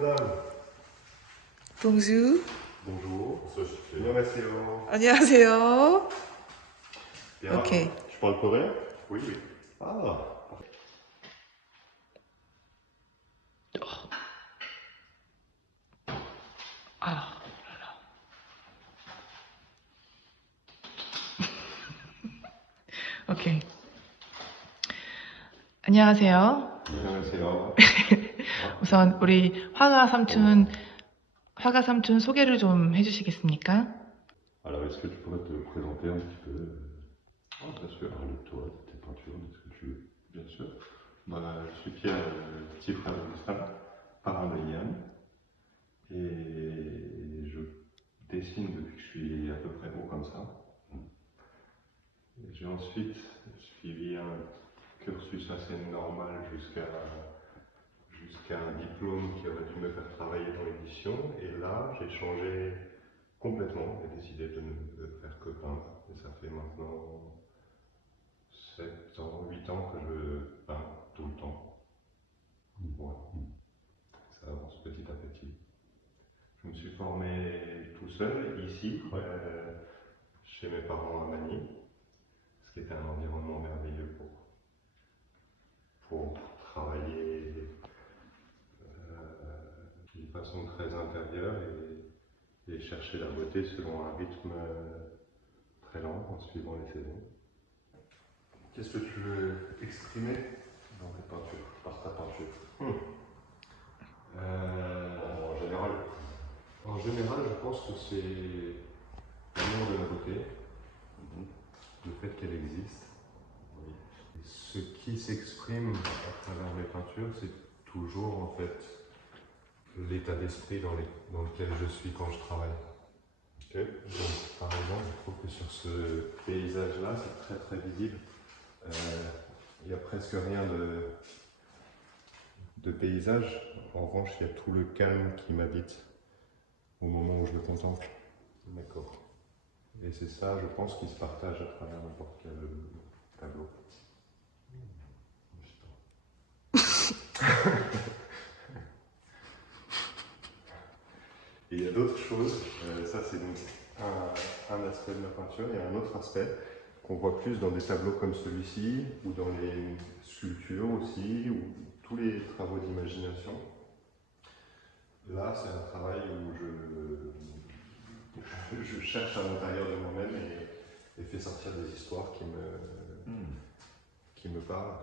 madame. Bonjour. Bonjour. 안녕하세요. 안녕하세요. Bien. Ok. Je parle coréen? Oui, oui. Ah. 아, 오케이. 안녕하세요. 안녕하세요. 우선 우리 화가 삼촌 소개를 좀 해주시겠습니까? Alors, est-ce que tu pourrais te présenter un petit peu? Ah, bien sûr. Parler de toi, de tes peintures, de ce que tu veux. Bien sûr. Bah, je suis Pierre, petit frère d'Augustin, parrain de Yann. Et je dessine depuis que je suis à peu près haut comme ça. J'ai ensuite suivi un cursus assez normal jusqu'à un diplôme qui aurait dû me faire travailler dans l'édition. Et là, j'ai changé complètement. J'ai décidé de ne faire que peindre. Et ça fait maintenant 7 ans, 8 ans que je peins tout le temps. Voilà. Ça avance petit à petit. Je me suis formé tout seul ici, chez mes parents à Manille, ce qui était un environnement merveilleux pour travailler d'une façon très intérieure et chercher la beauté selon un rythme très lent en suivant les saisons. Qu'est-ce que tu veux exprimer dans tes peintures, par ta peinture? En général, je pense que c'est l'amour de la beauté, le fait qu'elle existe. Et ce qui s'exprime à travers mes peintures, c'est toujours en fait l'état d'esprit dans lequel je suis quand je travaille. Okay. Donc, par exemple, je trouve que sur ce paysage-là, c'est très très visible. Il n'y a presque rien de paysage. En revanche, il y a tout le calme qui m'habite au moment où je le contemple. D'accord. Et c'est ça, je pense, qui se partage à travers n'importe quel tableau. Et il y a d'autres choses, ça c'est donc un aspect de ma peinture, il y a un autre aspect qu'on voit plus dans des tableaux comme celui-ci, ou dans les sculptures aussi, ou tous les travaux d'imagination. Là, c'est un travail où je cherche à l'intérieur de moi-même et fais sortir des histoires qui me parlent.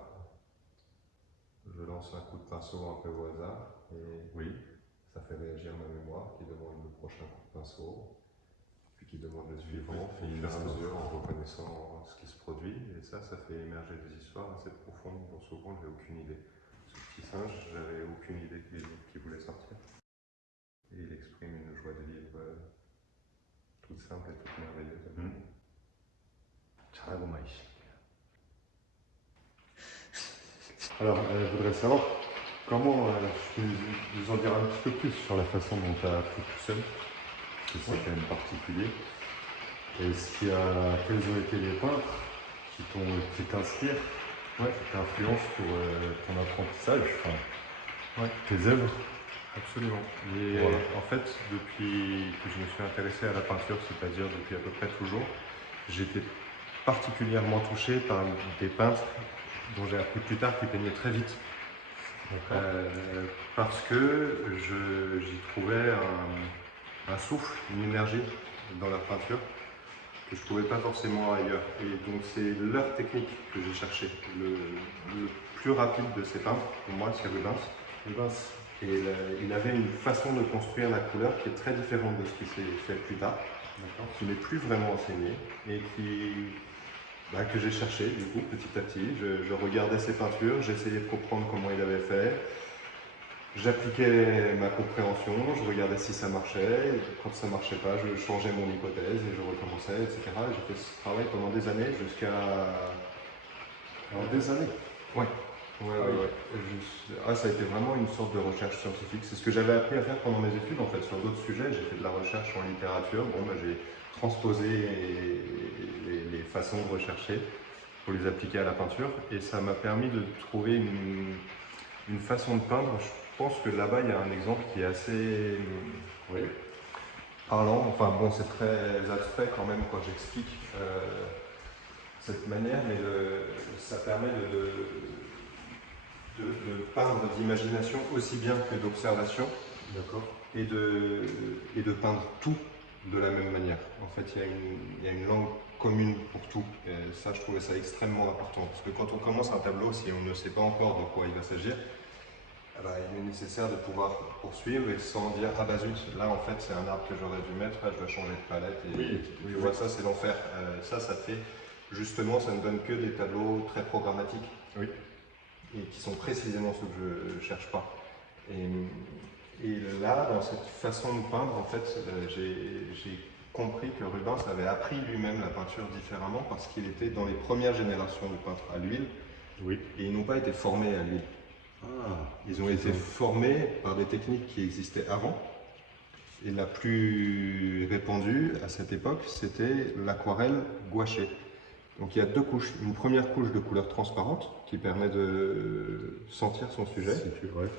Je lance un coup de pinceau un peu au hasard et oui, ça fait réagir ma mémoire qui demande le prochain coup de pinceau, puis qui demande le suivant, au fur et à mesure en reconnaissant ce qui se produit. Et ça fait émerger des histoires assez profondes dont souvent je n'ai aucune idée. Ce petit singe, j'avais aucune idée qu'il voulait sortir. Et il exprime une joie de vivre toute simple et toute merveilleuse. 잘하고 마이시. Alors, je voudrais savoir comment tu peux nous en dire un petit peu plus sur la façon dont tu as appris tout seul, parce que c'est quand même particulier. Quels ont été les peintres qui t'inspirent, qui t'influencent pour ton apprentissage, tes œuvres? Absolument. Et voilà. En fait, depuis que je me suis intéressé à la peinture, c'est-à-dire depuis à peu près toujours, j'étais particulièrement touché par des peintres dont j'ai appris plus tard qu'ils peignaient très vite. Parce que j'y trouvais un souffle, une énergie dans la peinture que je ne trouvais pas forcément ailleurs. Et donc c'est leur technique que j'ai cherché. Le plus rapide de ces peintres, pour moi, c'est Rubens. Et il avait une façon de construire la couleur qui est très différente de ce qui s'est fait plus tard, qui n'est plus vraiment enseigné et que j'ai cherché du coup petit à petit. Je regardais ses peintures, j'essayais de comprendre comment il avait fait. J'appliquais ma compréhension, je regardais si ça marchait, et quand ça ne marchait pas, je changeais mon hypothèse et je recommençais, etc. Et j'ai fait ce travail pendant des années jusqu'à... Des années? Ouais. Ça a été vraiment une sorte de recherche scientifique. C'est ce que j'avais appris à faire pendant mes études en fait. Sur d'autres sujets, j'ai fait de la recherche en littérature. J'ai transposé les façons de rechercher pour les appliquer à la peinture. Et ça m'a permis de trouver une façon de peindre. pense que là-bas, il y a un exemple qui est assez Oui. parlant. Enfin bon, c'est très abstrait quand même quand j'explique cette manière, mais ça permet de peindre d'imagination aussi bien que d'observation. D'accord. Et de peindre tout de la même manière. En fait, il y a une langue commune pour tout. Et ça, je trouvais ça extrêmement important. Parce que quand on commence un tableau, si on ne sait pas encore de quoi il va s'agir, eh ben, il est nécessaire de pouvoir poursuivre et sans dire ah bah zut, là en fait c'est un arbre que j'aurais dû mettre, là je dois changer de palette. Et Oui, tu vois, ça c'est l'enfer. Ça fait justement, ça ne donne que des tableaux très programmatiques. Oui. Et qui sont précisément ceux que je ne cherche pas. Et là, dans cette façon de peindre, en fait, j'ai compris que Rubens avait appris lui-même la peinture différemment parce qu'il était dans les premières générations de peintres à l'huile. Oui. Et ils n'ont pas été formés à l'huile. Ils ont été formés par des techniques qui existaient avant. Et la plus répandue à cette époque, c'était l'aquarelle gouachée. Donc il y a deux couches. Une première couche de couleur transparente qui permet de sentir son sujet. Ouais.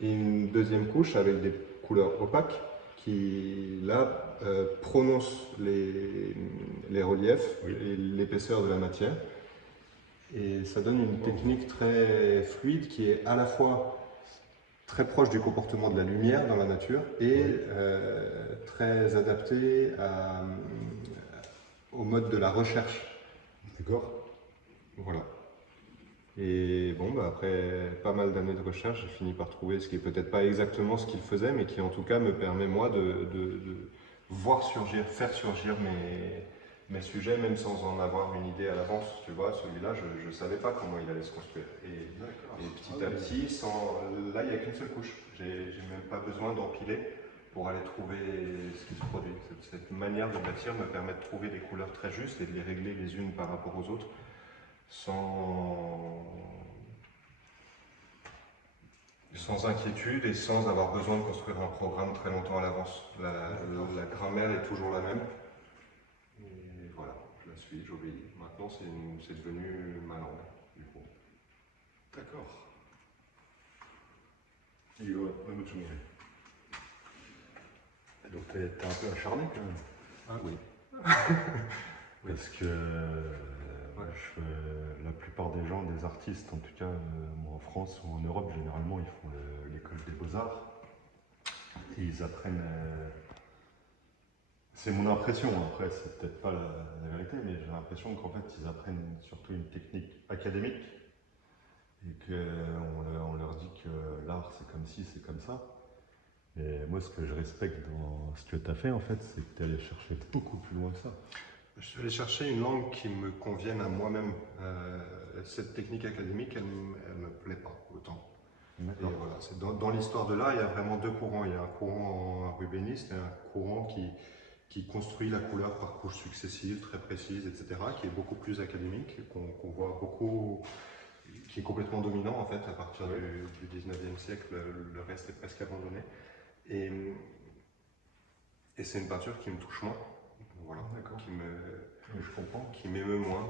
Et une deuxième couche avec des couleurs opaques qui, là, prononcent les reliefs et l'épaisseur de la matière. Et ça donne une technique très fluide qui est à la fois très proche du comportement de la lumière dans la nature et très adaptée au mode de la recherche. D'accord. Voilà. Et bon, bah après pas mal d'années de recherche, j'ai fini par trouver ce qui est peut-être pas exactement ce qu'il faisait, mais qui en tout cas me permet moi de voir surgir, faire surgir mes sujets, même sans en avoir une idée à l'avance. Tu vois, celui-là, je ne savais pas comment il allait se construire. Et petit à petit, là, il n'y a qu'une seule couche. J'ai même pas besoin d'empiler pour aller trouver ce qui se produit. Cette manière de bâtir me permet de trouver des couleurs très justes et de les régler les unes par rapport aux autres sans inquiétude et sans avoir besoin de construire un programme très longtemps à l'avance. La grammaire est toujours la même. Et voilà, je la suis, j'obéis. Maintenant, c'est devenu ma langue, du coup. D'accord. Donc t'es un peu acharné quand même. Ah oui. Parce que la plupart des gens, des artistes, en tout cas moi, en France ou en Europe, généralement ils font l'école des beaux-arts et ils apprennent. C'est mon impression, après c'est peut-être pas la vérité, mais j'ai l'impression qu'en fait ils apprennent surtout une technique académique et qu'on leur dit que l'art c'est comme ci, c'est comme ça. Et moi ce que je respecte dans ce que tu as fait en fait, c'est que tu es allé chercher beaucoup plus loin que ça. Je suis allé chercher une langue qui me convienne à moi-même. Cette technique académique, elle me plaît pas autant. Et voilà, dans l'histoire de l'art, il y a vraiment deux courants. Il y a un courant rubéniste et un courant qui construit la couleur par couches successives, très précises, etc., qui est beaucoup plus académique, qu'on voit beaucoup, qui est complètement dominant en fait à partir du 19e siècle. Le reste est presque abandonné. Et c'est une peinture qui me touche moins. Voilà, je comprends. Qui m'émeut moins.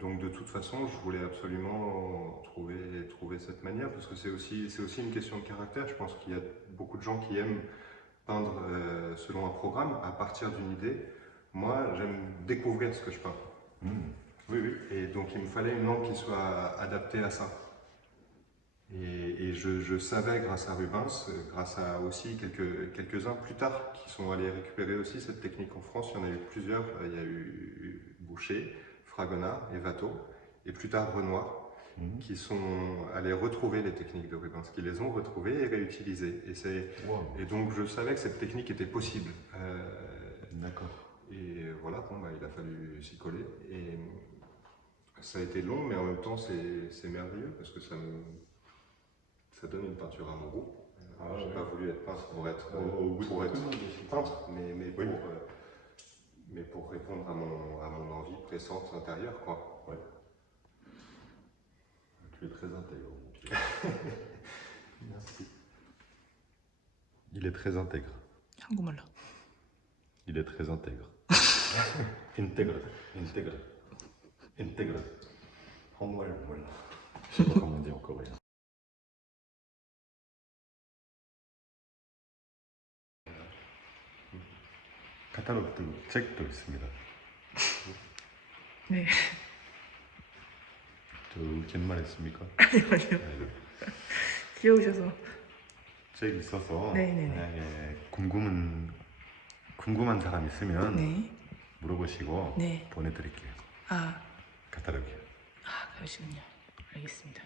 Donc de toute façon, je voulais absolument trouver cette manière, parce que c'est aussi une question de caractère. Je pense qu'il y a beaucoup de gens qui aiment peindre selon un programme, à partir d'une idée. Moi, j'aime découvrir ce que je peins. Oui. Et donc il me fallait une langue qui soit adaptée à ça. Et je savais, grâce à Rubens, grâce à aussi quelques-uns plus tard, qui sont allés récupérer aussi cette technique en France. Il y en a eu plusieurs. Il y a eu Boucher, Fragonard et Watteau, et plus tard Renoir, qui sont allés retrouver les techniques de Rubens, qui les ont retrouvées et réutilisées. Et donc je savais que cette technique était possible. D'accord. Et voilà, il a fallu s'y coller. Et ça a été long, mais en même temps c'est merveilleux, parce que ça donne une peinture à mon goût. Je n'ai pas voulu être peintre pour être peintre, mais pour répondre à mon envie pressante intérieure, quoi. Ouais. Tu es très intègre, mon pied. Merci. Il est très intègre. 한국말로. Il est très intègre. Intègre. Je sais pas comment on dit en coréen. 카탈로그도 책도 있습니다. 네. 저 웃긴 했습니까? 아니요. 네. 귀여우셔서. 책 있어서 네네네. 만약에 궁금한 사람 있으면 네. 물어보시고 네. 보내드릴게요. 아, 카탈로그. 그러시군요. 알겠습니다.